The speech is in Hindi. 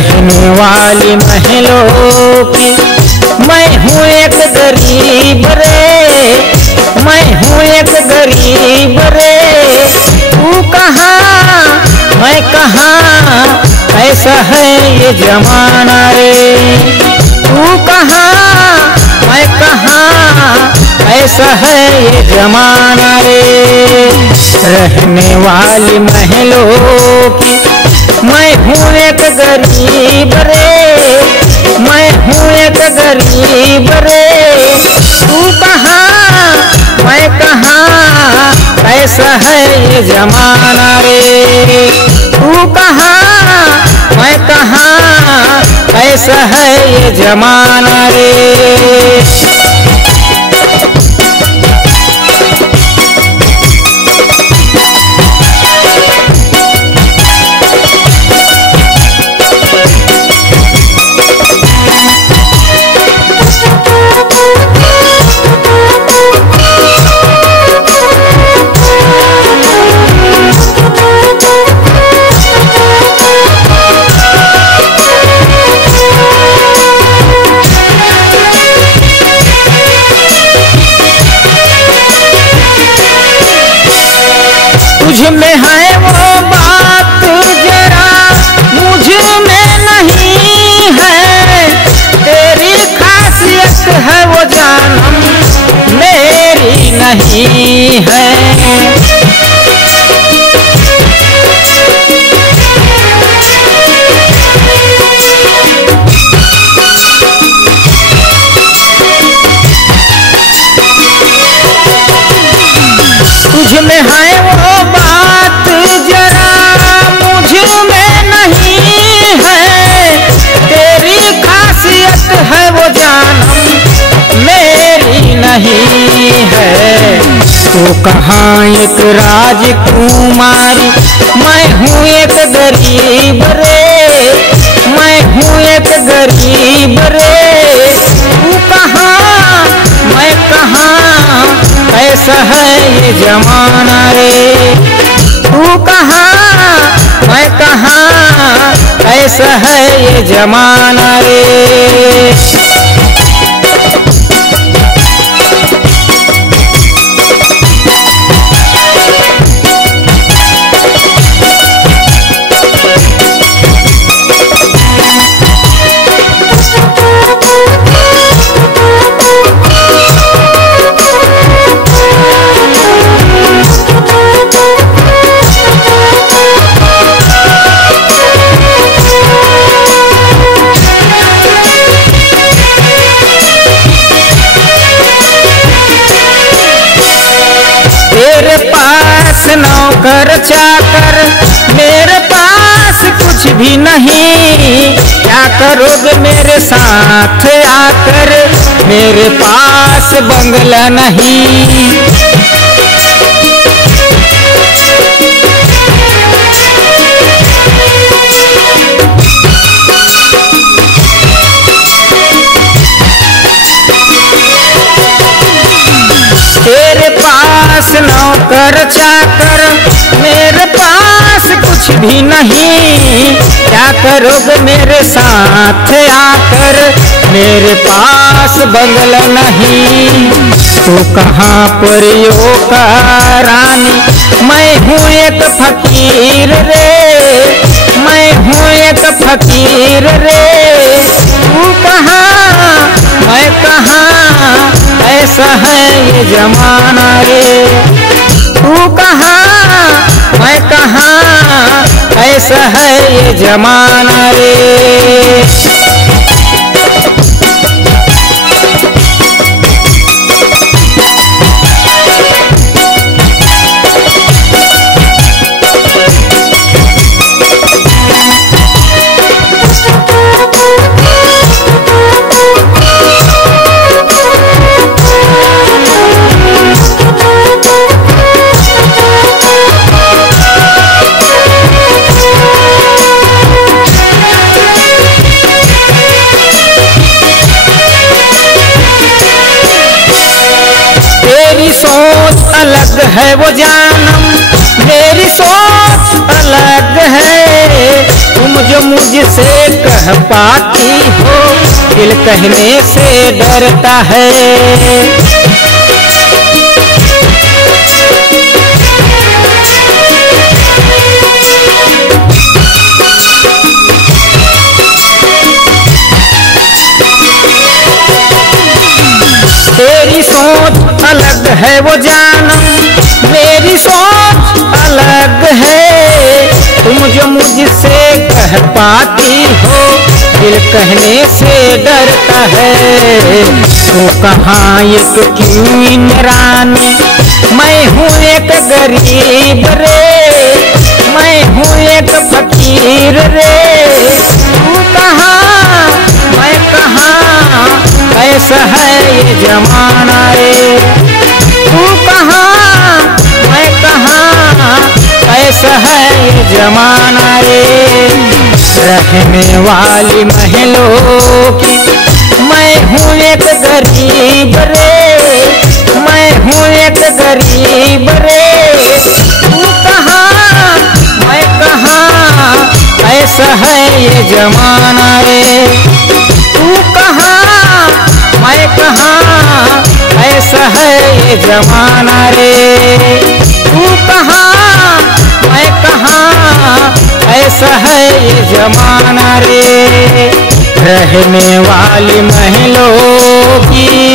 रहने वाली महलों की मैं हूँ एक गरीब रे, मैं हूँ एक गरीब रे। तू कहाँ मैं कहाँ ऐसा है ये जमाना रे। तू कहाँ मैं कहाँ ऐसा है ये जमाना रे। रहने वाली महलों की मैं हूँ एक गरीब रे, मैं हूँ एक गरीब रे। तू कहाँ मैं कहाँ कैसा है ये जमाना रे। तू कहाँ मैं कहाँ कैसा है ये जमाना रे। तुझ में है वो बात जरा मुझ में नहीं है। तेरी खासियत है वो जानम मेरी नहीं है। तुझ में है वो बात जरा मुझ में नहीं है। तेरी खासियत है वो जानम मेरी नहीं है। तू कहाँ एक राजकुमारी मैं हूँ एक गरीब रे, मैं हूँ एक गरीब रे। तू कहाँ मैं कहाँ ऐसा है ये जमाना रे। तू कहाँ मैं कहाँ ऐसा है ये जमाना रे। तेरे पास नौकर चाकर मेरे पास कुछ भी नहीं। क्या करोगे मेरे साथ आकर, मेरे पास बंगला नहीं। तेरे पास नौकर चाकर मेरे पास कुछ भी नहीं। क्या करोगे मेरे साथ आकर, मेरे पास बंगला नहीं। तू कहाँ परियों का रानी मैं हूँ एक फकीर रे, मैं हूँ एक फकीर रे। तू कहाँ मैं कहाँ ऐसा है ये जमाना रे। तू कहाँ मैं कहाँ ऐसा है ये जमाना रे। अलग है वो जानम मेरी सोच अलग है। तुम जो मुझसे कह पाती हो, दिल कहने से डरता है। तेरी सोच अलग है वो जानम, मेरी सोच अलग है। तुम जो मुझसे कह पाती हो, दिल कहने से डरता है। तू कहाँ एक क्वीन रानी, मैं हूँ एक गरीब रे, मैं हूँ एक फकीर रे। तू कहाँ मैं कहाँ, कैसा है ये जमाना रे। तू कहाँ मैं कहाँ, कैसा है ये जमाना रे। रहने वाली महलों की मैं हूँ एक गरीब रे, मैं हूँ एक गरीब रे। तू कहाँ मैं कहाँ, कैसा है ये जमाना रे। तू कहाँ मैं कहाँ, ऐसा है ये जमाना रे। तू कहाँ मैं कहाँ, ऐसा है ये जमाना रे। रहने वाली महलों की